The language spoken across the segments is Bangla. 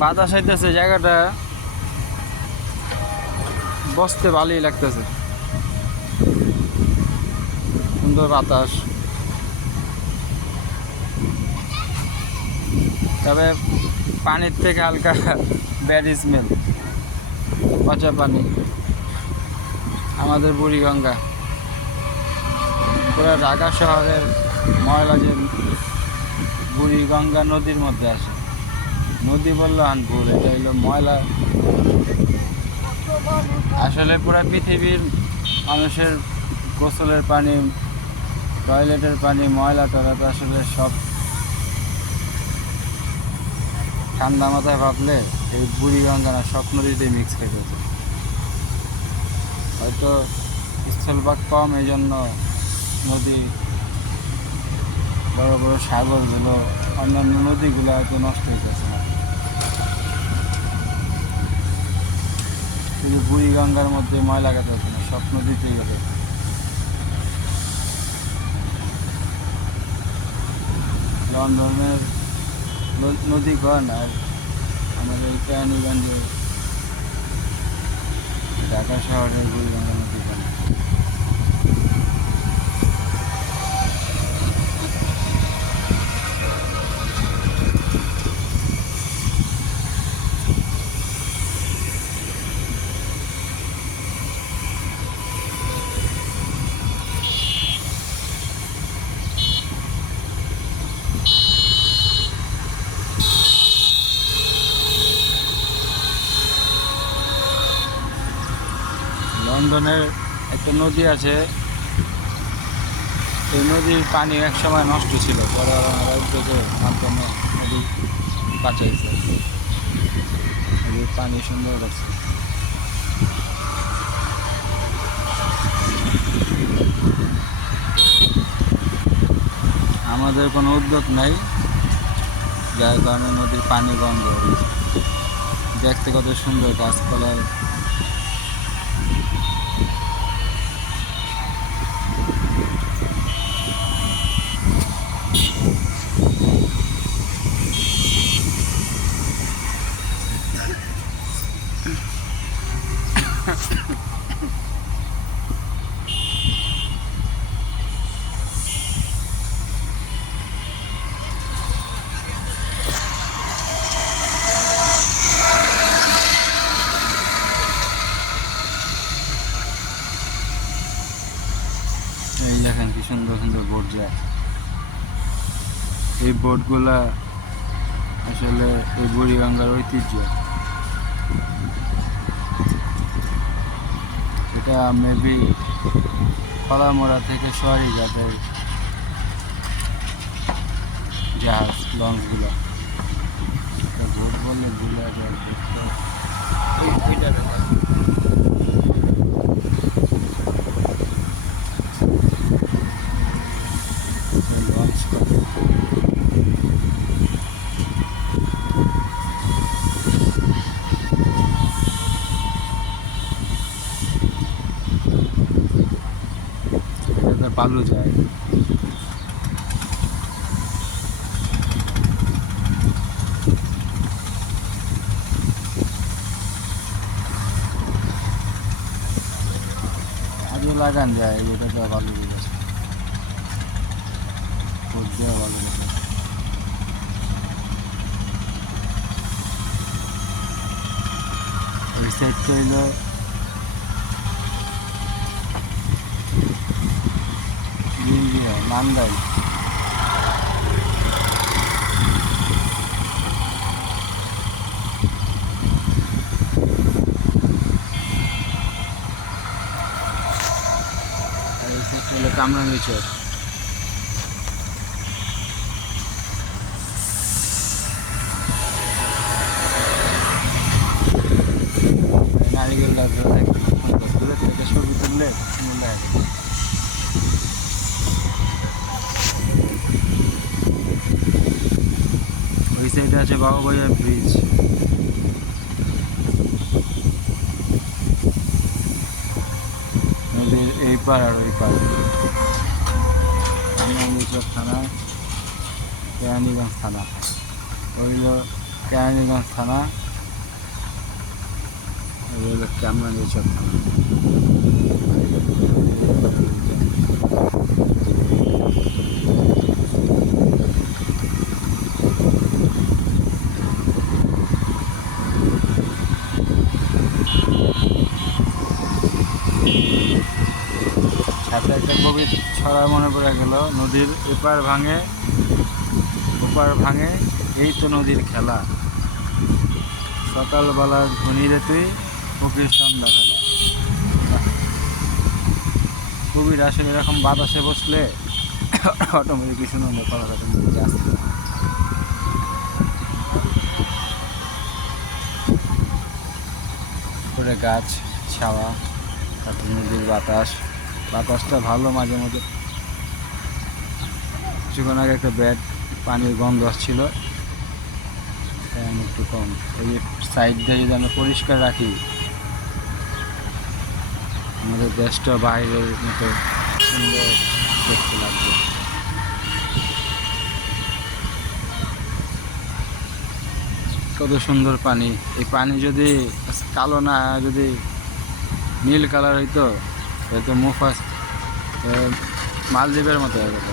বাতাস আইতেছে, জায়গাটা বসতে ভালোই লাগতেছে, সুন্দর বাতাস। তবে পানির থেকে হালকা ব্যাড স্মেল, পচা পানি। আমাদের বুড়িগঙ্গা পুরো ঢাকা শহরের ময়লা যে বুড়িগঙ্গা নদীর মধ্যে আসে, নদী বললো আনপুর, এটা হলো ময়লা। আসলে পুরো পৃথিবীর মানুষের গোসলের পানি, টয়লেটের পানি, ময়লা টয়লা তো আসলে সব ঠান্ডা মাথায় ভাবলে এই বুড়িগঙ্গা না সব নদীতে মিক্স হয়ে গেছে। হয়তো স্থলভাগ কম, এই জন্য নদী, বড় বড় সাগরগুলো, অন্যান্য নদীগুলো হয়তো নষ্ট হইতেছে না, শুধু বুড়িগঙ্গার মধ্যে ময়লা কাটাচ্ছে না, সব নদীতেই লাগে। লন্ডনের নদী কয় না, আমাদের কেরানীগঞ্জে ঢাকা শহরের বুড়িগঙ্গা নদী কয় না। লন্ডনের একটা নদী আছে, এই নদীর পানি এক সময় নষ্ট ছিল, পরে উদ্যোগের মাধ্যমে নদী বাঁচাইছে, নদীর পানি সুন্দর আছে। আমাদের কোনো উদ্যোগ নাই, যার কারণে নদীর পানি বন্ধ হয়েছে। দেখতে কত সুন্দর গাছপালা, এই দেখেন কি সুন্দর সুন্দর বোট যায়। এই বোটগুলা আসলে এই বুড়িগঙ্গার ঐতিহ্য। এটা মেবি কলামোড়া থেকে শহরে যাদের জাহাজ, লঞ্চগুলো, বোট বলে ভুলে যায়। লঞ্চ পালু যায়। আগে লাগান যায়, এটা তো ভালো জিনিস, ভালো জিনিস। এই সাইডটা হইলো নান্দাই। আর এই সাইডটা হলো কামরাঙ্গীরচর। নারিকেল গাছগুলো দেখতে সুন্দর, দূরের থেকে ছবি তুললে সুন্দর লাগে। ওই সাইডে আছে বাবুবাজার ব্রিজ। নদীর এই পার আর ওই পার, থানা, কেরানীগঞ্জ থানা, হইল কেরানীগঞ্জ থানা, কামরাঙ্গীরচর থানা। সাথে একটা গভীর ছড়া মনে পড়ে গেল, নদীর এপার ভাঙে ওপার ভাঙে, এই তো নদীর খেলা, সকালবেলার ধনীরে তুই ফকির সন্ধ্যা ফেলা। খুবই আসলে এরকম বাতাসে বসলে অটোমেটিক শুনুন কথাটা আসছে। করে গাছ ছাওয়া, তারপর নদীর বাতাসটা ভালো। মাঝে মধ্যে কিছুক্ষণ আগে একটা ব্যাড পানির গন্ধ আসছিল, একটু কম। এই যে সাইডটা যদি আমরা পরিষ্কার রাখি, আমাদের দেশটা বাইরের মতো সুন্দর দেখতে লাগবে। কত সুন্দর পানি! এই পানি যদি কালো না, যদি নীল কালার হইতো, হয়তো মালদ্বীপের মতো হয়ে যেত।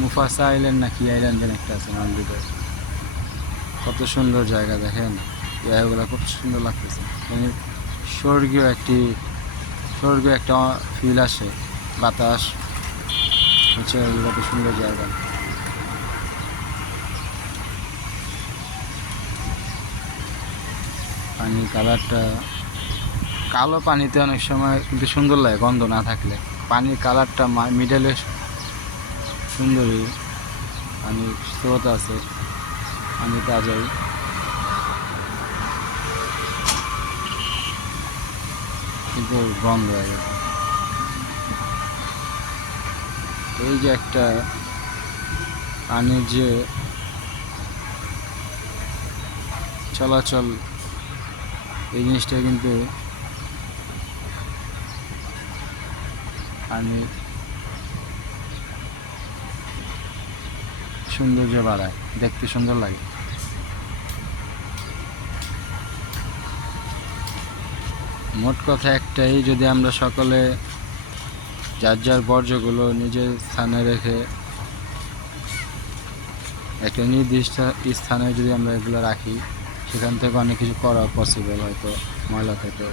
মুফাসা আইল্যান্ড না কি আইল্যান্ড যেন একটা আছে মালদ্বীপের। কত সুন্দর জায়গা দেখেন, জায়গাগুলো খুব সুন্দর লাগতেছে। মানে স্বর্গীয় একটা ফিল আসে, বাতাস হচ্ছে, কত সুন্দর জায়গা। পানির কালারটা কালো, পানিতে অনেক সময় কিন্তু সুন্দর লাগে গন্ধ না থাকলে। পানির কালারটা মিডলে সুন্দরী, পানির স্রোত আছে, পানি তাজাই, কিন্তু গন্ধ হয়ে গেছে। এই যে একটা পানির যে চলাচল, এই জিনিসটা কিন্তু পানির সৌন্দর্য বাড়ায়, দেখতে সুন্দর লাগে। মোট কথা একটাই, যদি আমরা সকলে যার যার বর্জ্যগুলো নিজের স্থানে রেখে একটা নির্দিষ্ট স্থানে যদি আমরা এগুলো রাখি, সেখান থেকে অনেক কিছু করা পসিবল। হয়তো ময়লা থেকে,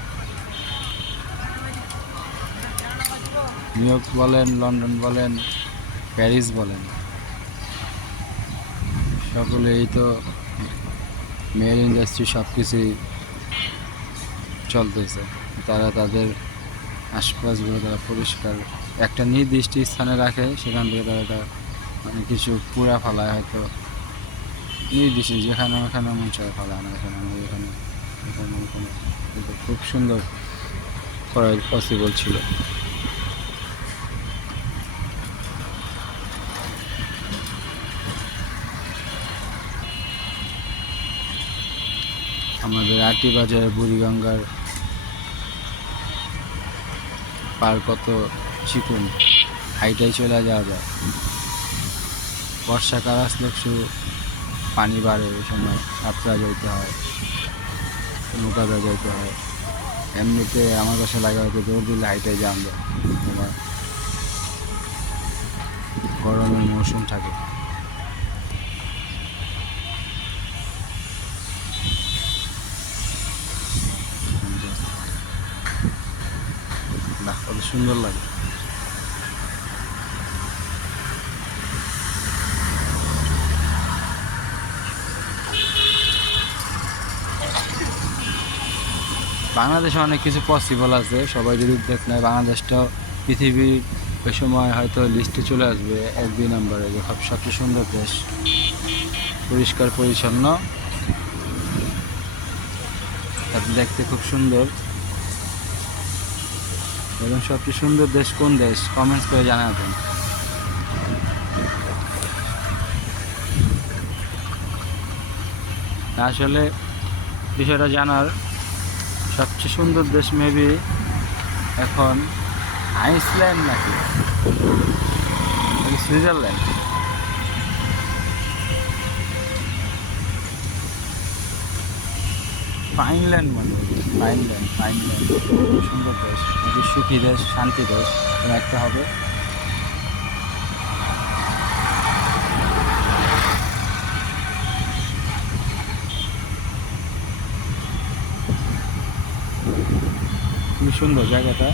নিউ ইয়র্ক বলেন, লন্ডন বলেন, প্যারিস বলেন, সকলেই তো মেয়ের ইন্ডাস্ট্রি সব কিছুই চলতেছে। তারা তাদের আশপাশগুলো তারা পরিষ্কার একটা নির্দিষ্ট স্থানে রাখে, সেখান থেকে তারা এটা অনেক কিছু পুরা ফেলায়। হয়তো নির্দিষ্ট যেখানে ওখানে মন চায় ফেলায় না, এখানে এখানে কিন্তু খুব সুন্দর করা পসিবল ছিল। আমাদের আটি বাজারে বুড়িগঙ্গার পার কত চিকুন, হাইটাই চলে যাওয়া যায়। বর্ষাকাল আসলে একটু পানি বাড়ে, ওই সময় যাত্রা যাইতে হয়, নৌকাতে যাইতে হয়। এমনিতে আমার কাছে লাগে হয়তো দৌড় দিলে হাইটাই যাওয়া যায়। এবার গরমের মৌসুম থাকে, কত সুন্দর লাগে। বাংলাদেশে অনেক কিছু পসিবল আছে, সবাই যদি দেখলে বাংলাদেশটাও পৃথিবীর ওই সময় হয়তো লিস্টে চলে আসবে 1-2 নম্বরে, যে সবচেয়ে সুন্দর দেশ, পরিষ্কার পরিচ্ছন্ন, দেখতে খুব সুন্দর। এবং সবচেয়ে সুন্দর দেশ কোন দেশ, কমেন্টস করে জানাবেন। আসলে বিষয়টা জানার, সবচেয়ে সুন্দর দেশ মেবি এখন আইসল্যান্ড নাকি সুইজারল্যান্ড, ফাইনল্যান্ড মানে ফাইনল্যান্ড খুব সুন্দর দেশ, নাকি সুখী দেশ, শান্তি দেশ, কোনো একটা হবে। খুবই সুন্দর জায়গাটা।